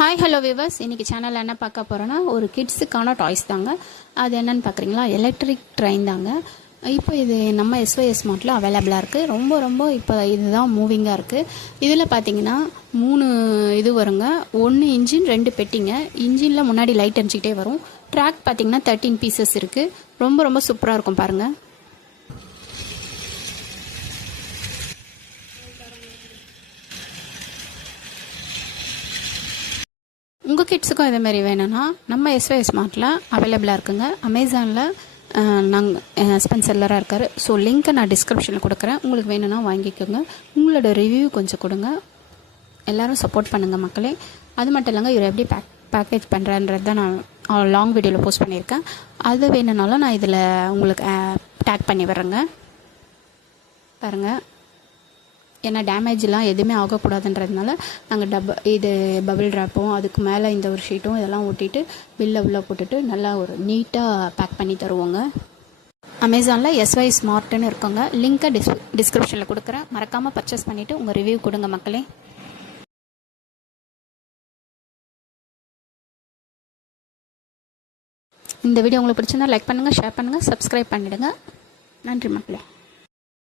Hi hello viewers, இன்றைக்கி சேனலில் என்ன பார்க்க போகிறோன்னா ஒரு கிட்ஸுக்கான டாய்ஸ் தாங்க. அது என்னென்னு பார்க்குறீங்களா, எலக்ட்ரிக் ட்ரெயின் தாங்க. இப்போ இது நம்ம எஸ்ஒஎஸ் மார்ட்டில் அவைலபிளாக இருக்குது. ரொம்ப இப்போ இதுதான் மூவிங்காக இருக்குது. இதில் பார்த்தீங்கன்னா 3 இது வருங்க. 1 இன்ஜின் 2 பெட்டிங்க. இன்ஜினில் முன்னாடி லைட் எரிஞ்சிக்கிட்டே வரும். ட்ராக் பார்த்தீங்கன்னா 13 பீசஸ் இருக்குது. ரொம்ப சூப்பராக இருக்கும் பாருங்கள். உங்கள் கிட்ஸுக்கும் இதேமாரி வேணும்னா நம்ம எஸ்ஒஎஸ் மார்ட்டில் அவைலபிளாக இருக்குங்க. அமேசானில் நாங்கள் ஸ்பென்சர்லராக இருக்கார். ஸோ லிங்க்கை நான் டிஸ்கிரிப்ஷனில் கொடுக்குறேன். உங்களுக்கு வேணும்னா வாங்கிக்கோங்க. உங்களோட ரிவ்யூ கொஞ்சம் கொடுங்க. எல்லோரும் சப்போர்ட் பண்ணுங்கள் மக்களே. அது மட்டும் இல்லைங்க, இவர் எப்படி பேக்கேஜ் பண்ணுறன்றது தான் நான் லாங் வீடியோவில் போஸ்ட் பண்ணியிருக்கேன். அது வேணும்னாலும் நான் இதில் உங்களுக்கு டேக் பண்ணி விட்றேங்க. பாருங்கள், ஏன்னா டேமேஜ்லாம் எதுவுமே ஆகக்கூடாதுன்றதுனால நாங்கள் இது பபிள் ட்ராப்பும் அதுக்கு மேலே இந்த ஒரு ஷீட்டும் இதெல்லாம் ஒட்டிட்டு பில்லை உள்ளே போட்டுட்டு நல்லா ஒரு நீட்டாக பேக் பண்ணி தருவோங்க. அமேசானில் எஸ்ஒய் ஸ்மார்ட்னு இருக்கோங்க. லிங்க்கை டிஸ்கிரிப்ஷனில் கொடுக்குறேன். மறக்காமல் பர்ச்சேஸ் பண்ணிவிட்டு உங்கள் ரிவ்யூ கொடுங்க மக்களே. இந்த வீடியோ உங்களுக்கு பிடிச்சிருந்தா லைக் பண்ணுங்கள், ஷேர் பண்ணுங்கள், சப்ஸ்கிரைப் பண்ணிவிடுங்க. நன்றி மக்களே.